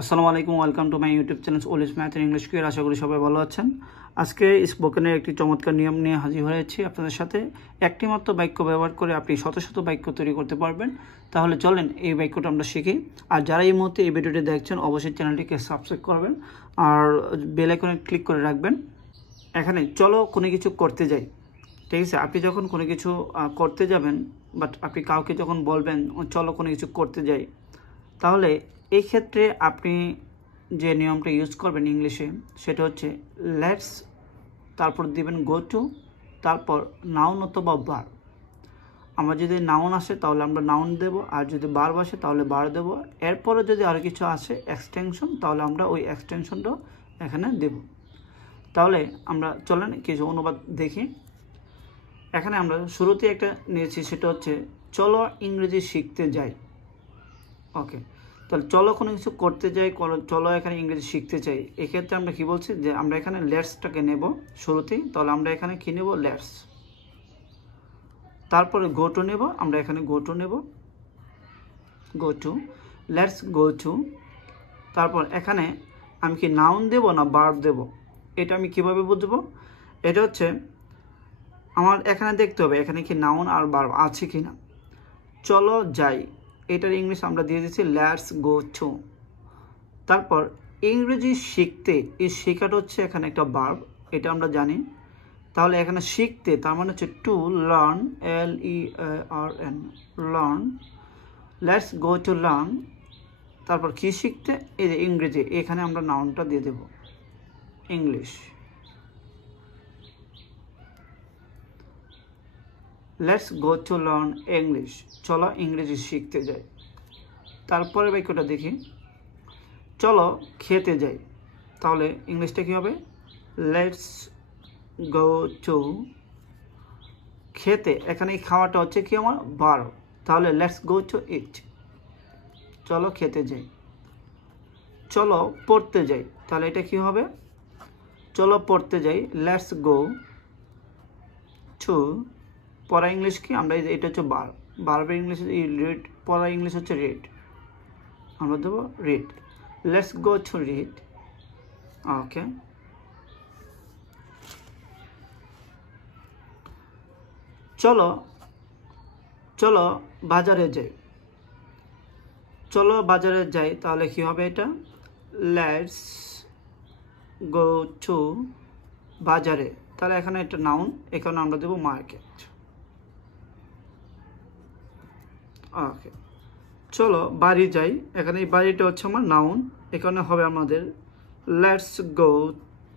আসসালামু আলাইকুম, welcome to my YouTube channel অলিস ম্যাথ এন্ড ইংলিশ কুইজ। আশা করি সবাই ভালো আছেন। আজকে স্পোকেনের একটি চমৎকার নিয়ম নিয়ে হাজির হয়েছি আপনাদের সাথে। একটি মাত্র বাক্য ব্যবহার করে আপনি শত শত বাক্য তৈরি করতে পারবেন। তাহলে চলেন এই বাক্যটা আমরা শিখি। আর যারা এই মুহূর্তে এই ভিডিওটি দেখছেন অবশ্যই চ্যানেলটিকে সাবস্ক্রাইব করবেন আর বেল আইকনে ক্লিক করে রাখবেন। এখানে চলো কোনো কিছু করতে যাই, ঠিক আছে? আপনি যখন কোনো কিছু করতে যাবেন, বাট আপনি কাউকে যখন বলবেন চলো কোনো কিছু করতে যাই, তাহলে এই ক্ষেত্রে আপনি যে নিয়মটা ইউজ করবেন ইংলিশে সেটা হচ্ছে লেটস, তারপর দিবেন গো টু, তারপর নাউন অথবা বার। আমরা যদি নাউন আসে তাহলে আমরা নাউন দেব, আর যদি বার আসে তাহলে বার দেব। এরপরে যদি আরও কিছু আসে এক্সটেনশন, তাহলে আমরা ওই এক্সটেনশনটাও এখানে দেব। তাহলে আমরা চলেন কিছু অনুবাদ দেখি। এখানে আমরা শুরুতে একটা নিয়েছি, সেটা হচ্ছে চলো ইংরেজি শিখতে যাই। ওকে, তাহলে চলো কোনো কিছু করতে যাই, চলো এখানে ইংরেজি শিখতে চাই। এক্ষেত্রে আমরা কি বলছি যে আমরা এখানে লেটসটাকে নেব শুরুতেই। তাহলে আমরা এখানে কি নেব? লেটস। তারপরে গো টু নেব, আমরা এখানে গো টু নেব, go to, let's go two. তারপর এখানে আমি কি নাউন দেব না ভার্ব দেব, এটা আমি কিভাবে বুঝবো? এটা হচ্ছে আমার এখানে দেখতে হবে এখানে কি নাউন আর ভার্ব আছে কি না। চলো যাই, এটার ইংলিশ আমরা দিয়ে দিচ্ছি লেটস গো টু। তারপর ইংরেজি শিখতে, এই শেখাটা হচ্ছে এখানে একটা ভার্ব, এটা আমরা জানি। তাহলে এখানে শিখতে তার মানে হচ্ছে to learn, LEARN, learn. Let's go to learn. তারপর কি শিখতে? এই যে ইংরেজি, এখানে আমরা নাউনটা দিয়ে দেব English. Let's go to learn English, চলো ইংরেজি শিখতে যাই। তারপরে বাক্যটা দেখি, চলো খেতে যাই। তাহলে ইংলিশটা কী হবে? লেটস গো টু খেতে। এখানে এই খাওয়াটা হচ্ছে কি আমার ভার্ব, তাহলে লেটস গো টু ইট, চলো খেতে যাই। চলো পড়তে যাই, তাহলে এটা কি হবে? চলো পড়তে যাই, লেটস গো টু। পড়া ইংলিশ কি? আমরা এটা হচ্ছে ভার্ব, ভার্বের ইংলিশ রিড, পড়া ইংলিশ হচ্ছে রিড, আমরা দেবো read. Let's go to read. Okay, চলো চলো বাজারে যাই। চলো বাজারে যাই, তাহলে কি হবে এটা? লেটস গো টু বাজারে। তাহলে এখানে একটা নাউন, এখানে আমরা দেবো মার্কেট। ওকে, চলো বাড়ি যাই। এখানে এই বাড়িটা হচ্ছে আমার নাউন, এখানে হবে আমাদের লেটস গো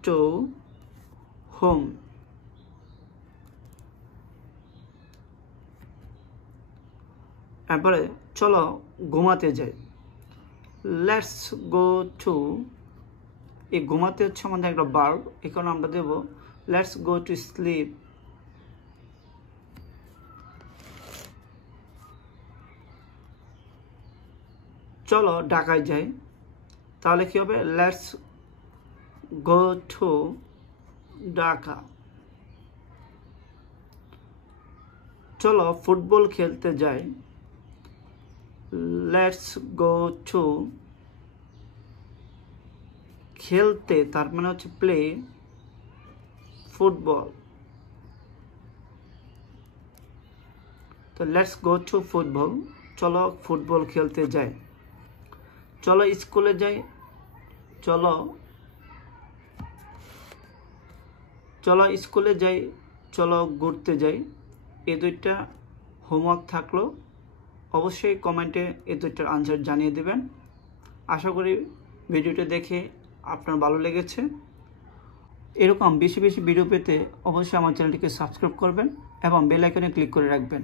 টু হোম। এরপরে চলো ঘুমাতে যাই, লেটস গো টু, এই ঘুমাতে হচ্ছে আমাদের একটা ভার্ব, এখানে আমরা দেব লেটস গো টু স্লিপ। চলো ঢাকায় যাই, তাহলে কি হবে? Let's go two Dhaka. চলো ফুটবল খেলতে যাই, লেটস গো টু খেলতে, তার মানে হচ্ছে প্লে ফুটবল। তো লেটস গো টু ফুটবল, চলো ফুটবল খেলতে যাই। চলো স্কুলে যাই, চলো চলো স্কুলে যাই, চলো ঘুরতে যাই। এই দুইটা হোমওয়ার্ক থাকলো, অবশ্যই কমেন্টে এই দুইটার আনসার জানিয়ে দেবেন। আশা করি ভিডিওটা দেখে আপনার ভালো লেগেছে। এরকম বেশি বেশি ভিডিও পেতে অবশ্যই আমার চ্যানেলটিকে সাবস্ক্রাইব করবেন এবং বেল আইকনে ক্লিক করে রাখবেন।